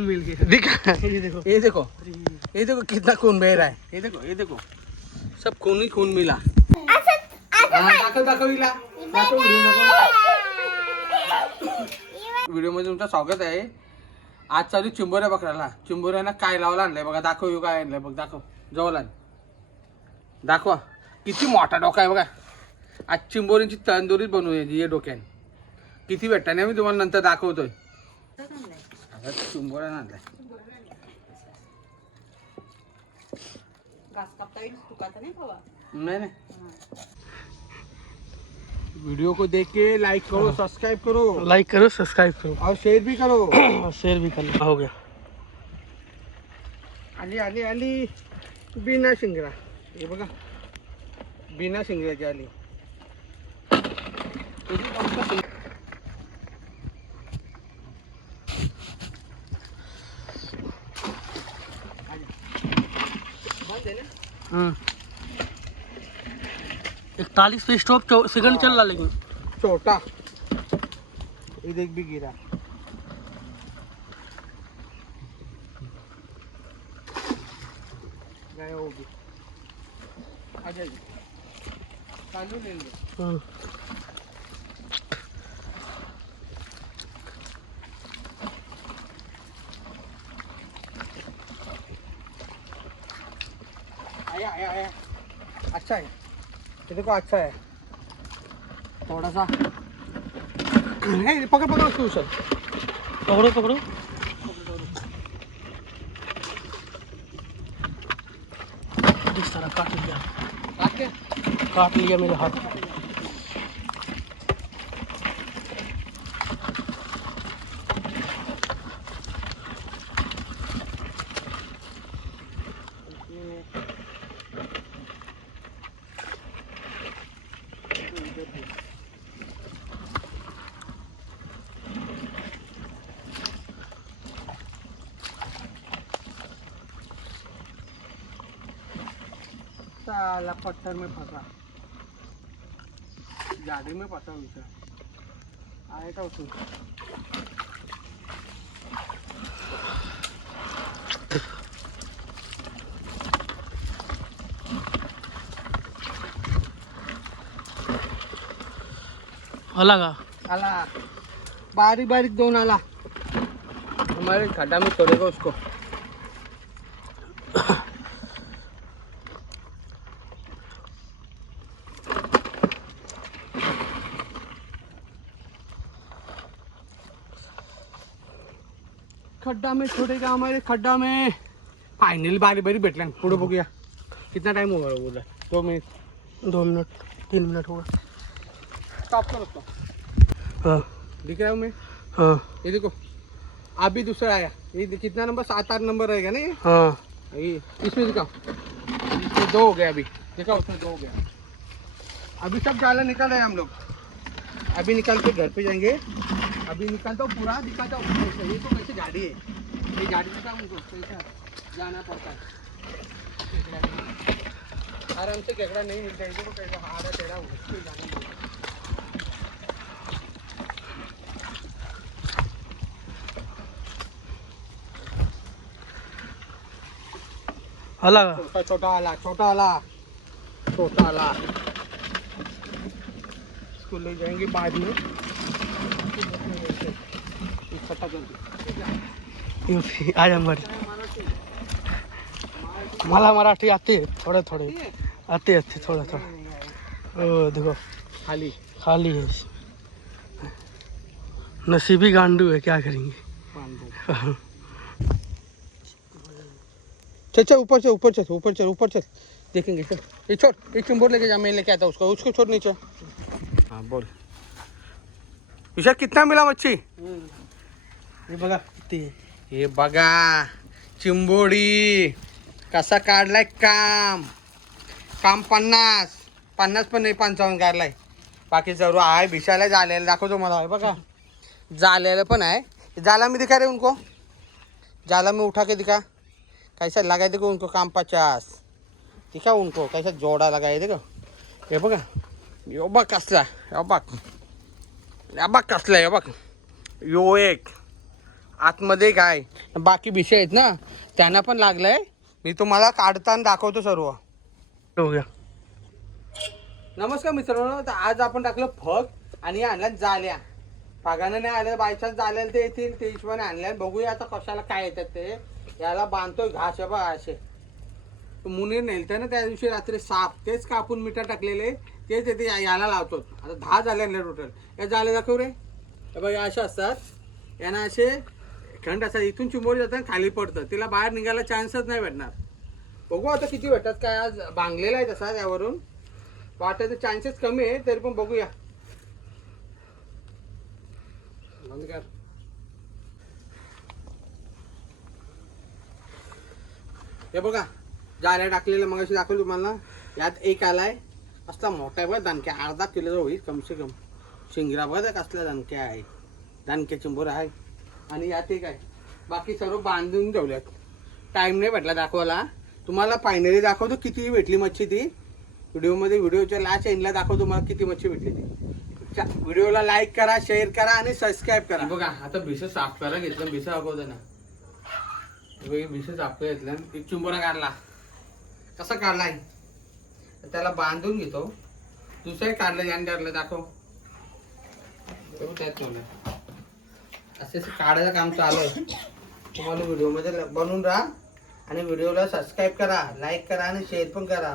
Mill गया दिखा। ये देखो ये देखो ये देखो कितना खून बह रहा है। ये देखो सब खून ही खून मिला। दाखव हिला व्हिडिओ मध्ये तुमचं स्वागत आहे। आज चालू चिंबोऱ्या बकराला। चिंबोऱ्यांना काय लावला आणलंय बघा। दाखव येऊ काय आणलंय बघ। दाखव जवळ आण दाखवा किती मोठा डोका आहे बघा। आज चिंबोऱ्यांची तंदुरी बनवूया ये डोक्याने। किती भेटताने मी तुम्हाला नंतर दाखवतोय। चिंबोऱ्या आणलाय नहीं वीडियो को देख के लाइक करो सब्सक्राइब करो और शेयर भी करो हो गया। आली आली आली बिना शिंगरा हे बघा बिना शिंगराची आली। हम्म 41 पे स्टॉप सेकंड चल रहा लेकिन छोटा ये देख भी गिरा। गए होगी आ जाइए चालू ले लो। आया आया आया अच्छा है ये देखो अच्छा है थोड़ा सा है। पकड़ पकड़ उसको सर पकड़ो पकड़ो इस तरह काट लिया मेरे हाथ। साला पत्थर में फंसा जाली में फंसा उसे आएगा उसमें। आला बारीक बारीक दोन आला हमारे खड्डा में छोड़ेगा उसको। खड्डा में छोड़ेगा हमारे खड्डा में। फाइनली बारी बारी भेटला पुढे बघूया कितना टाइम होगा बोला 2 मिनट 2 मिनट 3 मिनट होगा। स्टॉप करो उसको। हाँ दिख रहा हूँ मैं। हाँ ये देखो अभी दूसरा आया। ये कितना नंबर 7-8 नंबर रहेगा ना ये। हाँ ये इसमें दिखाओ इसमें 2 हो गया अभी देखा उसमें 2 हो गया। अभी सब जाला निकल रहे हैं हम लोग। अभी निकाल के घर पे जाएंगे। अभी निकालता हूँ पूरा दिखाता हूँ। ये तो कैसे गाड़ी है ये गाड़ी दिखा उनको कैसा जाना पड़ता है। आराम से केकड़ा नहीं मिलता है इसको कैसा हारा टेढ़ा उसको जाना पड़ता है। छोटा वाला इसको ले जाएंगे बाद में। आज मला मराठी आते थोड़े थोड़े आते थोड़ा थोड़ा। ओ देखो खाली खाली है नसीबी गांडू है क्या करेंगे। चल ऊपर चल देखेंगे। चल ये छोड़ ये चिंबोर लेके जा मैं लेके आता उसको छोड़ नीचे। हाँ बोल विशाल कितना मिला मच्छी। ये बघा हे बघा चिंबोडी कसा काढलाय काम 50 पण नाही 55 काढलाय। बाकी जरूर आहे भिशाला झालेलं दाखवतो मला आहे बघा झालेलं पण आहे। जाला में दिखा रहे उनको जाला में उठा के दिखा कैसा लगाए देखो उनको काम 50 दिखा उनको कैसा जोड़ा लगाए देखो। हे बघा यो बघ कसला यो बघ कसला यो बघ यो एक आतमध्ये काय बाकी विषय आहेत ना त्यांना पण लागलंय. मी तुम्हाला काढताना दाखवतो सर्व. हो गया. नमस्कार मित्रांनो, तर आज आपण टाकलं फग आणि आणल्या जाल्या. पागानं नाही आलं, बायचान्स झालेलं ते येतील ते हिशोबाने आणल्या. बघूया आता कशाला काय येतात ते. याला बांधतोय घास बघा असे. मुनीर नेलतं ना त्या दिवशी रात्री साप, तेच कापून मिठा टाकलेले तेच येते याला लावतो. आता 10 झाले टोटल. या झाले दाखव रे. हे बघा असे असतात, यांना असे खंड असतात. इथून चिंबोरी जातात खाली पडतं, तिला बाहेर निघायला चान्सच नाही भेटणार. बघू आता किती भेटतात काय. आज बांगलेला आहे तसा, त्यावरून वाटायचे चान्सेस कमी आहे तरी पण बघूया. बंद कर. हे बघा जाळ्या टाकलेल्या मग अशी दाखवली तुम्हाला. यात एक आलाय असला मोठा आहे बघा, दणक्या 1/2 किलोचा होईल कम से कम. शिंगरा बघा कसल्या दणक्या आहे, दणक्या चिंबोर आहे. आणि यात एक आहे, बाकी सर्व बांधून ठेवल्यात. टाइम नाही भेटला दाखवायला. तुम्हाला फायनली दाखवतो किती भेटली मच्छी ती व्हिडिओमध्ये. व्हिडिओच्या लास्ट एंडला दाखवतो तुम्हाला किती मच्छी भेटली ती. व्हिडिओला लाईक करा, शेअर करा आणि सबस्क्राईब करा. बघा आता भिसं साफ करा घेतलं, भिसं दाखवतो ना. भिसं साफ घेतलं, एक चिंबोरा काढला. कसा काढलाय त्याला बांधून घेतो. दुसरं काढलं यान काढलं दाखव. त्यात असे काढायचं काम चालू आहे. तुम्हाला व्हिडिओमध्ये बनवून राहा आणि व्हिडिओला सबस्क्राईब करा, लाईक करा आणि शेअर पण करा.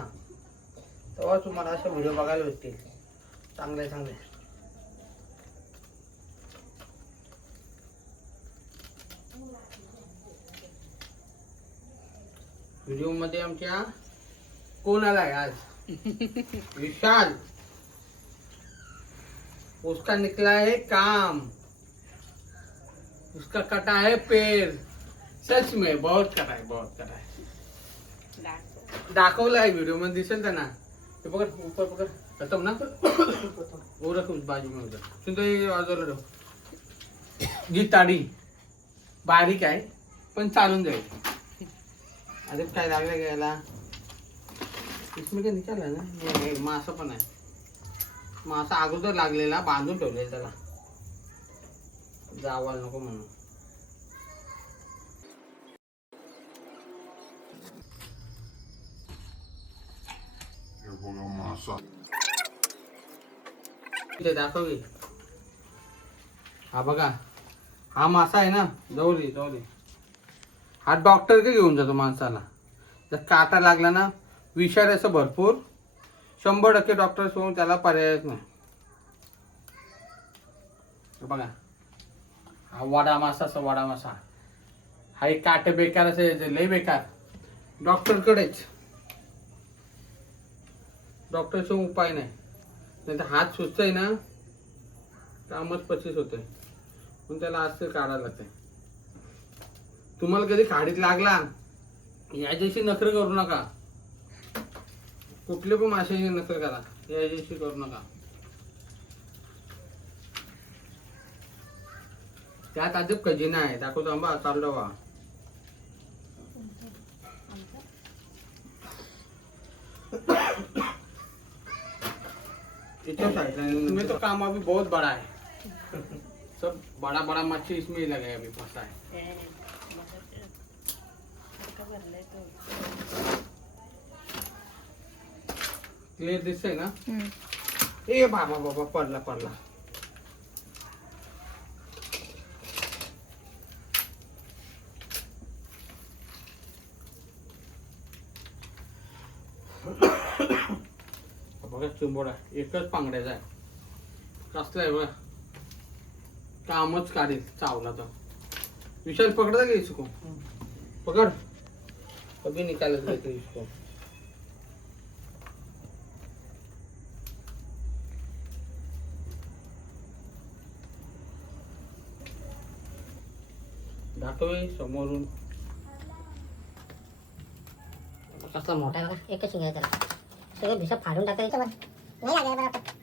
तेव्हा तुम्हाला असे व्हिडिओ बघायला भेटतील चांगले चांगले. व्हिडिओ मध्ये आमच्या कोण आलाय आज? विशाल. उसका निकला है काम, उसका कटा है पैर. सच में बहुत कटा है, बहुत कटा है. दाखवलं आहे व्हिडिओ मध्ये, दिसेल त्यांना. ते पकड ऊपर पकड खतम ना. वो रख उस बाजू में उधर. सुन तो ये बाजूला ठेव. जी ताडी बारीक आहे पण चालून जाईल. अरे काय लागलं घ्यायला. इसमें काय निकाला ना. हे मासा पण आहे. मासा अगोदर लागलेला, बांधून ठेवलेला त्याला जावायला नको म्हणून. दाखव. हा बघा, हा मासा आहे ना. जवळ जवळ. हा डॉक्टर के घेऊन जातो माणसाला. जर काटा लागला ना, विषारी असं भरपूर, 100% डॉक्टर सोडून त्याला पर्यायच नाही. बघा हा वाडा मासा, असा वाडा मासा. हा एक काटे बेकार असे लय बेकार. डॉक्टरकडेच, डॉक्टरशिवाय उपाय नाही. नाही तर हात सुचतोय ना, कामच 25 होतंय. पण त्याला असं काढायला लागतंय. तुम्हाला कधी खाडीत लागला याच्याशी नखर करू नका. कुठले पण माशाची नखर करा, याच्याशी करू नका. त्यात अजून खजिना आहे, दाखवतो आंबा चालू व्हा. इसमें तो काम अभी बहुत बड़ा है. सब बड़ा बड़ा मच्छी इसमें लगा है, अभी फंसा है. क्लियर दिसतंय ना. ए बाबा बाबा पडला पडला. बघा चिंबोडा एकच पांगड्याचा आहे. कसला आहे बघा, कामच काढेल चावला तर. विशाल पकडता का इसको? पकड. कभी निकाल देते इसको. दाखव समोरून. कसला मोठा आहे बघा, एकच शिंग आहे त्याला. सगळं भिसा फाडून टाकायचं. नाही लागेल बरोबर.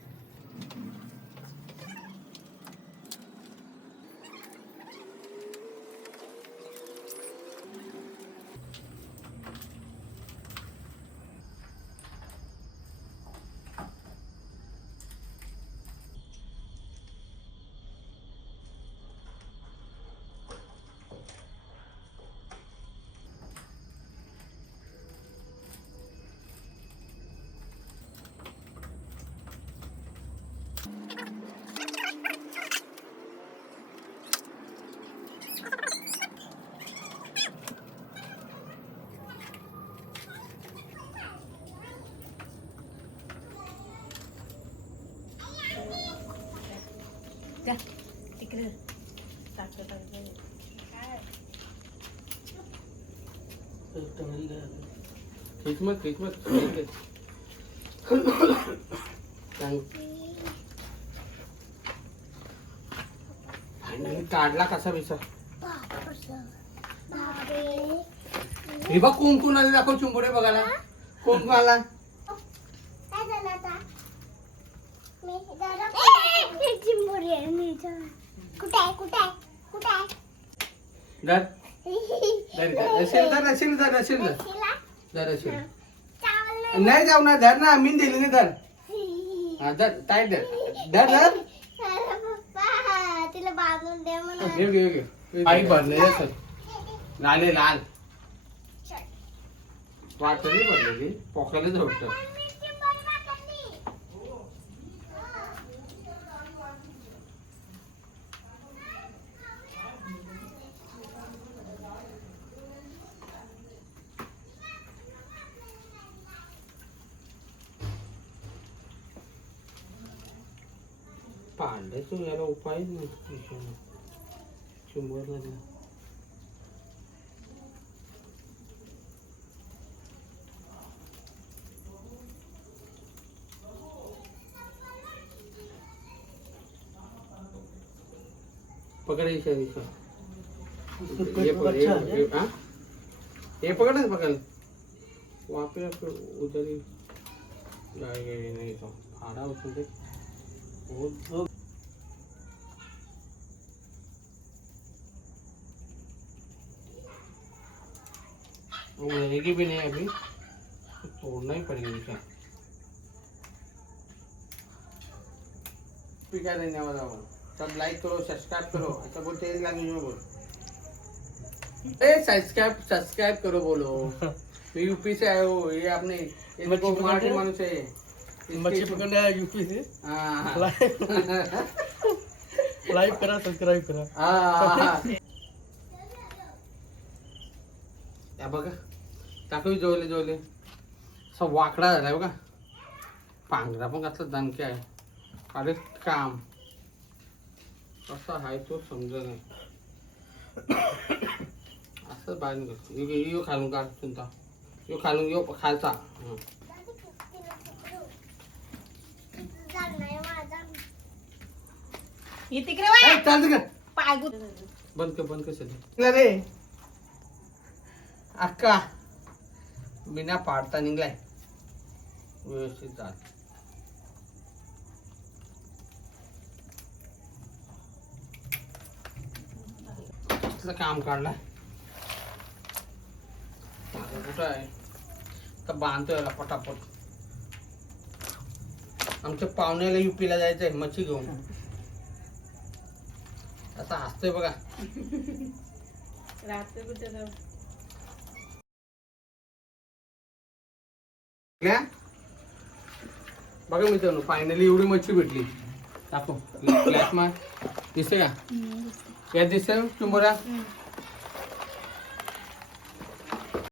किस्मत किस्मत काढला कसा विसा हे बघ कोण कोण आले दाखव चिंबोडे बघायला कोण कोण आला धर नाही जाऊ ना धर ना मी दिली ना धर हा धर ताई धर धर धर तिला बांधून दे म्हणून घे घे घे आई भरलेले सर लाले लाल वाटली भरलेली पोकायला झोपत पांड्याचं याला उपाय नाही चिंबरला द्या पकड़ इसे इसे ये पकड़ ना पकड़ वहाँ पे उधर ही जाएगा नहीं तो आड़ा उसमें बहुत वो रहेगी भी नहीं अभी तो तोड़ना ही पड़ेगा इसे क्या देने वाला हो सब लाइक करो सब्सक्राइब करो ऐसा बोलते हैं लैंग्वेज में बोलो सब्सक्राइब करो बोलो मैं यूपी से आया हूँ ये आपने इनको मार्केट मानो से मच्छी पकड़ने आया यूपी से हाँ लाइक करा सब्सक्राइब करा या बघा टाकू जोले जोले असं वाकडा झालाय बघा पांघरा पण कसला दणके आहे अरे काम कसा आहे तो समजा नाही असं बाहेर करतो यो खालून काढ तुमचा यो खालून यो खालचा चालतं का बंद कर सध्या रे अक्का बिना पाडता निघलाय व्यवस्थित जात काम काढलाय कुठं आहे तर बांधतोय याला पटापट आमच्या पाहुण्याला युपीला जायचंय मच्छी घेऊन असं हसतोय बघा बघा मित्रांनो फायनली एवढी मच्छी भेटली टाकू ग्लास मार दिसते का या दिसते चिंबोरा